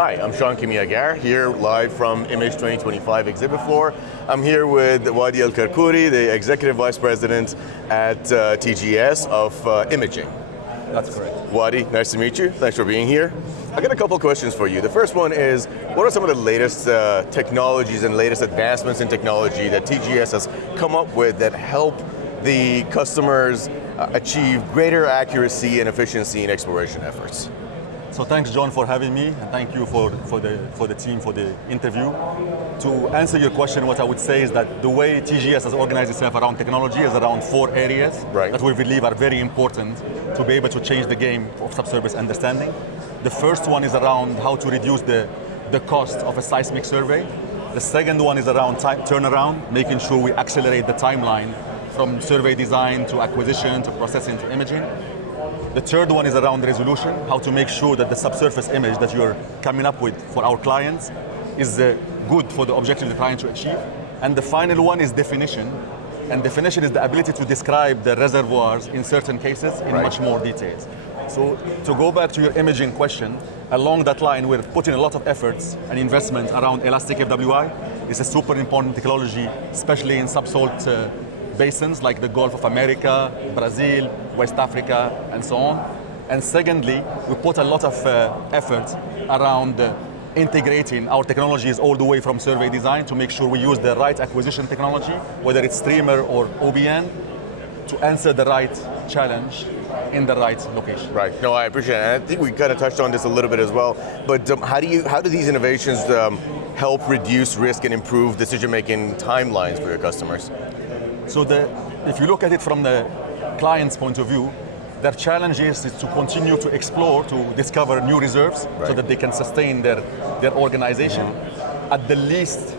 Hi, I'm Sean Kimiagar, here live from Image 2025 exhibit floor. I'm here with Wadii El Karkouri, the Executive Vice President at TGS of Imaging. That's correct. Wadii, nice to meet you. Thanks for being here. I got a couple questions for you. The first one is, what are some of the latest technologies and latest advancements in technology that TGS has come up with that help the customers achieve greater accuracy and efficiency in exploration efforts? So thanks, John, for having me, and thank you for the team for the interview. To answer your question, what I would say is that the way TGS has organized itself around technology is around 4 areas that we believe are very important to be able to change the game of subsurface understanding. The first one is around how to reduce the cost of a seismic survey. The second one is around time turnaround, making sure we accelerate the timeline from survey design to acquisition to processing to imaging. The third one is around resolution, how to make sure that the subsurface image that you're coming up with for our clients is good for the objective they're trying to achieve. And the final one is definition. And definition is the ability to describe the reservoirs in certain cases in much more details. So to go back to your imaging question, along that line, we're putting a lot of efforts and investment around elastic FWI. It's a super important technology, especially in subsalt basins like the Gulf of America, Brazil, West Africa, and so on. And secondly, we put a lot of effort around integrating our technologies all the way from survey design to make sure we use the right acquisition technology, whether it's streamer or OBN, to answer the right challenge in the right location. Right, no, I appreciate it. And I think we kind of touched on this a little bit as well, but how do these innovations help reduce risk and improve decision-making timelines for your customers? So if you look at it from the client's point of view, their challenge is to continue to explore, to discover new reserves so that they can sustain their organization at the least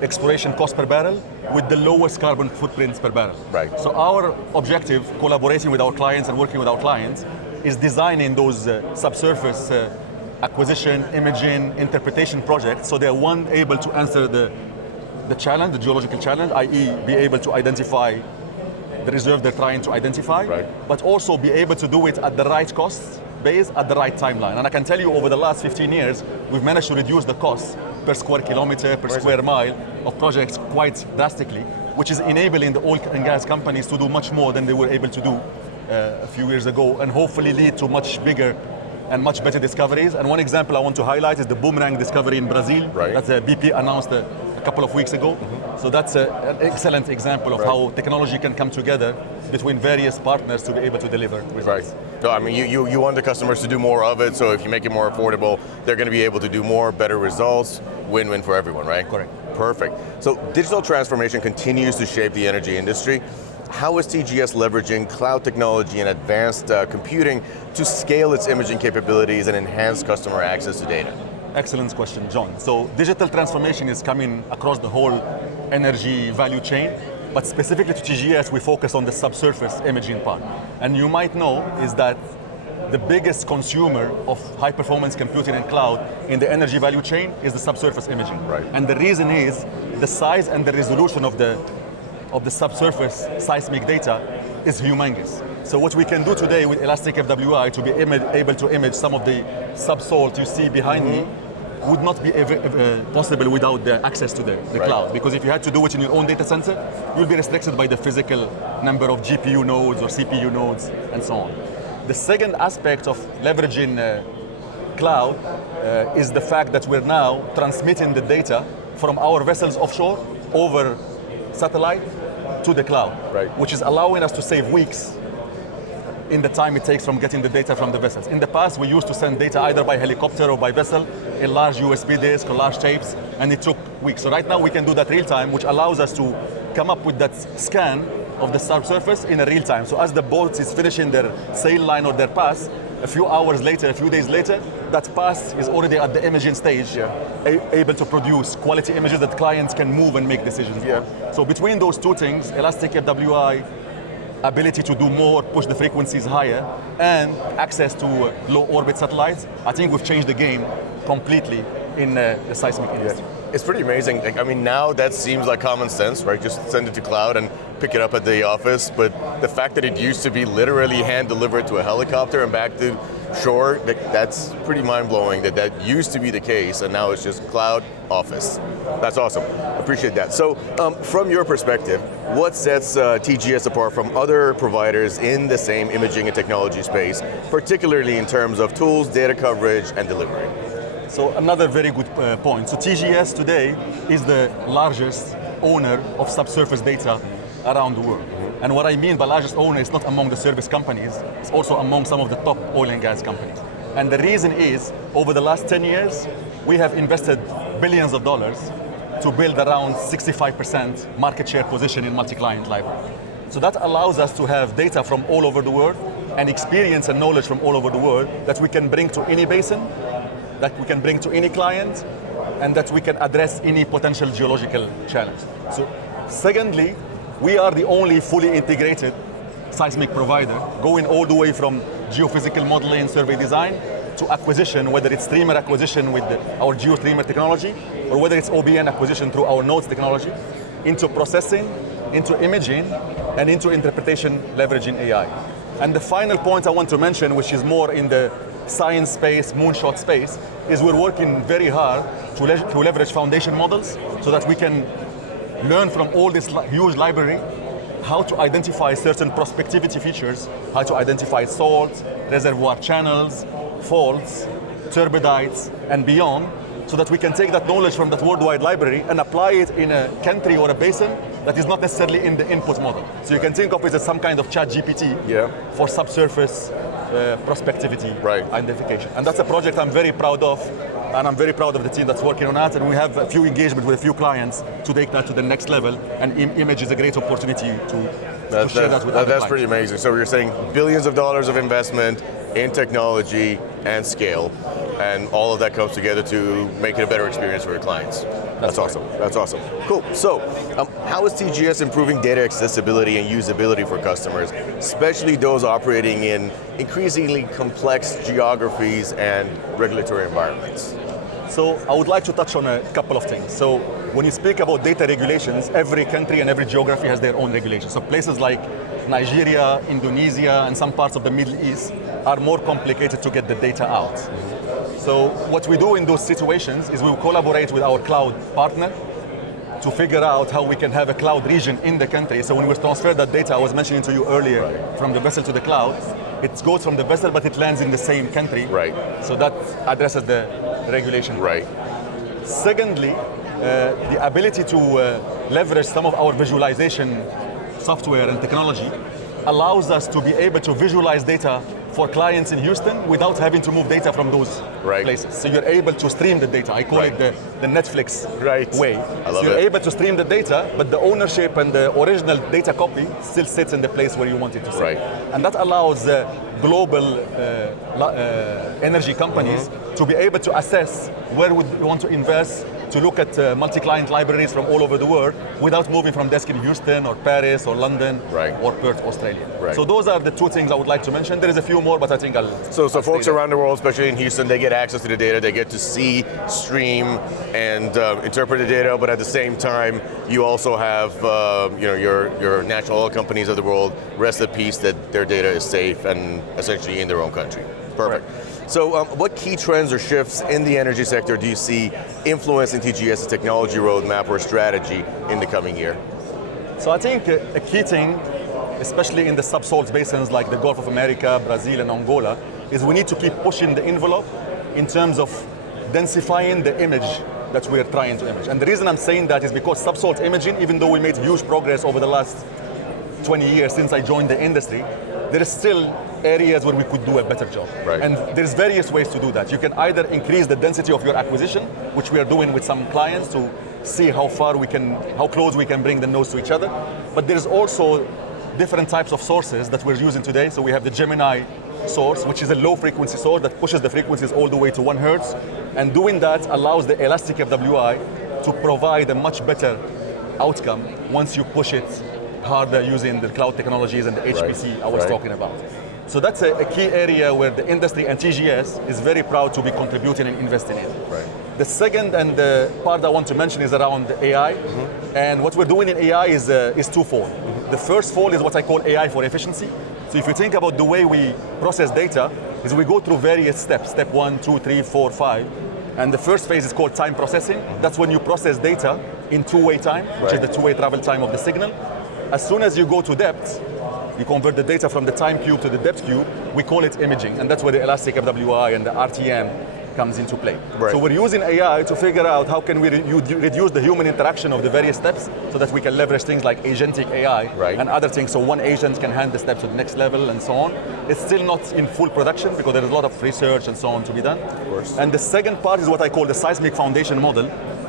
exploration cost per barrel with the lowest carbon footprints per barrel. Right. So our objective, collaborating with our clients and working with our clients, is designing those subsurface acquisition, imaging, interpretation projects so they're able to answer the challenge, the geological challenge, i.e. be able to identify the reserve they're trying to identify, but also be able to do it at the right cost base, at the right timeline. And I can tell you over the last 15 years, we've managed to reduce the cost per square kilometer, per square mile of projects quite drastically, which is enabling the oil and gas companies to do much more than they were able to do a few years ago, and hopefully lead to much bigger and much better discoveries. And one example I want to highlight is the Boomerang discovery in Brazil. That's BP announced a couple of weeks ago. So that's an excellent example of how technology can come together between various partners to be able to deliver results. So I mean, you want the customers to do more of it, so if you make it more affordable, they're going to be able to do more, better results, win-win for everyone, right? Correct. Perfect. So digital transformation continues to shape the energy industry. How is TGS leveraging cloud technology and advanced computing to scale its imaging capabilities and enhance customer access to data? Excellent question, John. So digital transformation is coming across the whole energy value chain, but specifically to TGS, we focus on the subsurface imaging part. And you might know is that the biggest consumer of high-performance computing and cloud in the energy value chain is the subsurface imaging. And the reason is the size and the resolution of the subsurface seismic data is humongous. So what we can do today with elastic FWI to be able to image some of the subsalt you see behind me would not be possible without the access to the cloud. Because if you had to do it in your own data center, you'll be restricted by the physical number of GPU nodes or CPU nodes and so on. The second aspect of leveraging cloud is the fact that we're now transmitting the data from our vessels offshore over satellite to the cloud, which is allowing us to save weeks in the time it takes from getting the data from the vessels. In the past, we used to send data either by helicopter or by vessel in large USB disks or large tapes, and it took weeks. So right now we can do that real time, which allows us to come up with that scan of the subsurface in a real time. So as the boat is finishing their sail line or their pass, a few hours later, a few days later, that pass is already at the imaging stage, able to produce quality images that clients can move and make decisions. So between those two things, elastic FWI, ability to do more, push the frequencies higher, and access to low orbit satellites, I think we've changed the game completely in the seismic industry. It's pretty amazing. I mean, now that seems like common sense, right? Just send it to cloud and pick it up at the office. But the fact that it used to be literally hand delivered to a helicopter and back to sure, that's pretty mind-blowing that used to be the case, and now it's just cloud office. That's awesome. Appreciate that. So, from your perspective, what sets TGS apart from other providers in the same imaging and technology space, particularly in terms of tools, data coverage, and delivery? So another very good point. So TGS today is the largest owner of subsurface data around the world. And what I mean by largest owner is not among the service companies, it's also among some of the top oil and gas companies. And the reason is, over the last 10 years, we have invested billions of dollars to build around 65% market share position in multi-client library. So that allows us to have data from all over the world and experience and knowledge from all over the world that we can bring to any basin, that we can bring to any client, and that we can address any potential geological challenge. So secondly, we are the only fully integrated seismic provider, going all the way from geophysical modeling, survey design, to acquisition, whether it's streamer acquisition with our GeoStreamer technology, or whether it's OBN acquisition through our nodes technology, into processing, into imaging, and into interpretation leveraging AI. And the final point I want to mention, which is more in the science space, moonshot space, is we're working very hard to leverage foundation models so that we can learn from all this huge library how to identify certain prospectivity features, how to identify salts, reservoir channels, faults, turbidites, and beyond, so that we can take that knowledge from that worldwide library and apply it in a country or a basin that is not necessarily in the input model. So you can think of it as some kind of chat GPT for subsurface prospectivity identification. And that's a project I'm very proud of, and I'm very proud of the team that's working on that, and we have a few engagement with a few clients to take that to the next level, and Image is a great opportunity to share that with other That's clients. pretty amazing. So you're saying billions of dollars of investment in technology and scale, and all of that comes together to make it a better experience for your clients. That's awesome. That's awesome. Cool. So, how is TGS improving data accessibility and usability for customers, especially those operating in increasingly complex geographies and regulatory environments? So I would like to touch on a couple of things. So when you speak about data regulations, every country and every geography has their own regulations. So places like Nigeria, Indonesia, and some parts of the Middle East are more complicated to get the data out. So what we do in those situations is we collaborate with our cloud partner to figure out how we can have a cloud region in the country. So when we transfer that data I was mentioning to you earlier from the vessel to the cloud, it goes from the vessel but it lands in the same country. So that addresses the regulation. Secondly, the ability to leverage some of our visualization software and technology allows us to be able to visualize data for clients in Houston without having to move data from those places. So you're able to stream the data. I call it the Netflix way. So you're able to stream the data, but the ownership and the original data copy still sits in the place where you want it to sit. And that allows global energy companies to be able to assess where would we want to invest, to look at multi-client libraries from all over the world without moving from desk in Houston or Paris or London or Perth, Australia. So those are the two things I would like to mention. There is a few more, but I think I'll So folks around the world, especially in Houston, they get access to the data, they get to see, stream, and interpret the data, but at the same time, you also have your national oil companies of the world rest at peace that their data is safe and essentially in their own country. Perfect. So what key trends or shifts in the energy sector do you see influencing TGS's technology roadmap or strategy in the coming year? So I think a key thing, especially in the subsalt basins like the Gulf of America, Brazil, and Angola, is we need to keep pushing the envelope in terms of densifying the image that we are trying to image. And the reason I'm saying that is because subsalt imaging, even though we made huge progress over the last 20 years since I joined the industry, there is still areas where we could do a better job. And there's various ways to do that. You can either increase the density of your acquisition, which we are doing with some clients to see how close we can bring the nodes to each other. But there's also different types of sources that we're using today. So we have the Gemini source, which is a low frequency source that pushes the frequencies all the way to 1 Hertz. And doing that allows the elastic FWI to provide a much better outcome once you push it harder using the cloud technologies and the HPC I was talking about. So that's a key area where the industry and TGS is very proud to be contributing and investing in. The second and the part I want to mention is around AI. And what we're doing in AI is twofold. The first fold is what I call AI for efficiency. So if you think about the way we process data, is we go through various steps, step 1, 2, 3, 4, 5. And the first phase is called time processing. That's when you process data in two-way time, which is the two-way travel time of the signal. As soon as you go to depth, you convert the data from the time cube to the depth cube, we call it imaging. And that's where the elastic FWI and the RTM comes into play. Right. So we're using AI to figure out how can we reduce the human interaction of the various steps so that we can leverage things like agentic AI and other things. So one agent can hand the steps to the next level and so on. It's still not in full production because there is a lot of research and so on to be done. Of course. And the second part is what I call the seismic foundation model,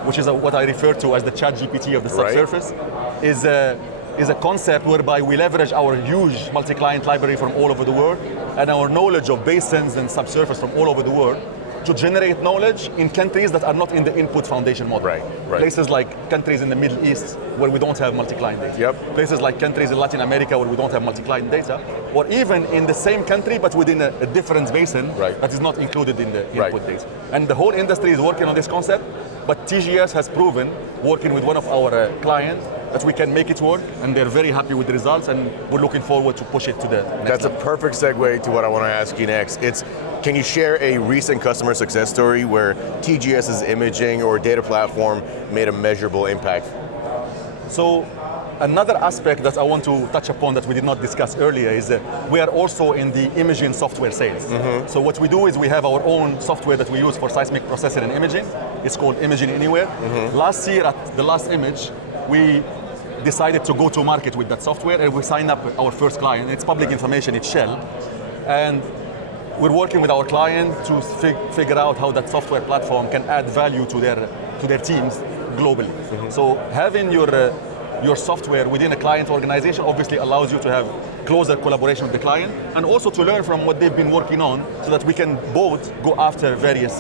which is what I refer to as the ChatGPT of the subsurface, is a concept whereby we leverage our huge multi-client library from all over the world and our knowledge of basins and subsurface from all over the world to generate knowledge in countries that are not in the input foundation model. Right. Places like countries in the Middle East where we don't have multi-client data. Places like countries in Latin America where we don't have multi-client data, or even in the same country but within a different basin that is not included in the input data. And the whole industry is working on this concept, but TGS has proven, working with one of our clients, that we can make it work, and they're very happy with the results, and we're looking forward to push it to the next That's level. a perfect segue to what I want to ask you next. Can you share a recent customer success story where TGS's imaging or data platform made a measurable impact? So another aspect that I want to touch upon that we did not discuss earlier is that we are also in the imaging software sales. So what we do is we have our own software that we use for seismic processing and imaging. It's called Imaging Anywhere. Last year at the last image, we decided to go to market with that software, and we signed up our first client. It's public information, it's Shell. And we're working with our client to figure out how that software platform can add value to their teams globally. So having your software within a client organization obviously allows you to have closer collaboration with the client and also to learn from what they've been working on so that we can both go after various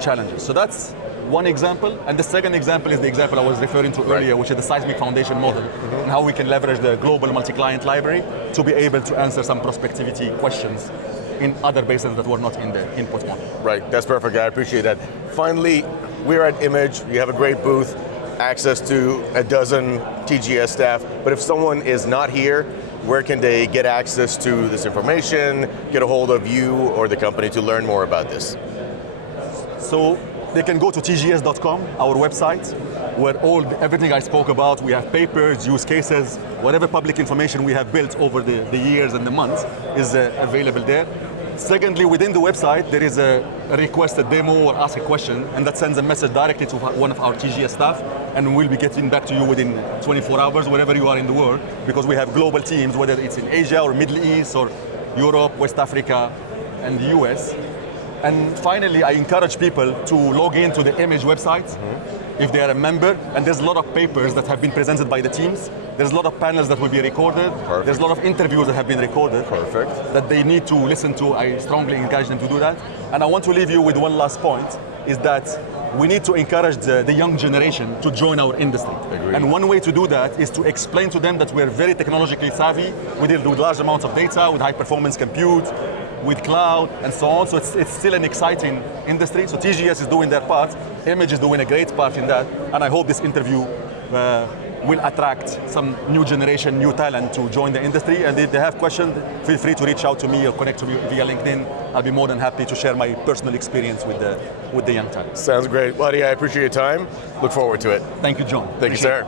challenges. So that's one example, and the second example is the example I was referring to earlier, which is the seismic foundation model, and how we can leverage the global multi-client library to be able to answer some prospectivity questions in other basins that were not in the input model. Right, that's perfect, I appreciate that. Finally, we're at Image, you have a great booth, access to a dozen TGS staff, but if someone is not here, where can they get access to this information, get a hold of you or the company to learn more about this? So they can go to tgs.com, our website, where everything I spoke about, we have papers, use cases, whatever public information we have built over the years and the months is available there. Secondly, within the website, there is a request a demo or ask a question, and that sends a message directly to one of our TGS staff, and we'll be getting back to you within 24 hours, wherever you are in the world, because we have global teams, whether it's in Asia or Middle East or Europe, West Africa, and the US. And finally, I encourage people to log into the Image website if they are a member, and there's a lot of papers that have been presented by the teams. There's a lot of panels that will be recorded. Perfect. There's a lot of interviews that have been recorded. Perfect. That they need to listen to. I strongly encourage them to do that. And I want to leave you with one last point, is that we need to encourage the young generation to join our industry. Agreed. And one way to do that is to explain to them that we're very technologically savvy. We deal with large amounts of data, with high performance compute, with cloud, and so on. So it's still an exciting industry. So TGS is doing their part. Image is doing a great part in that. And I hope this interview will attract some new generation, new talent to join the industry. And if they have questions, feel free to reach out to me or connect to me via LinkedIn. I'll be more than happy to share my personal experience with the young talent. Sounds great. Wadii, I appreciate your time. Look forward to it. Thank you, John. Thank you, sir.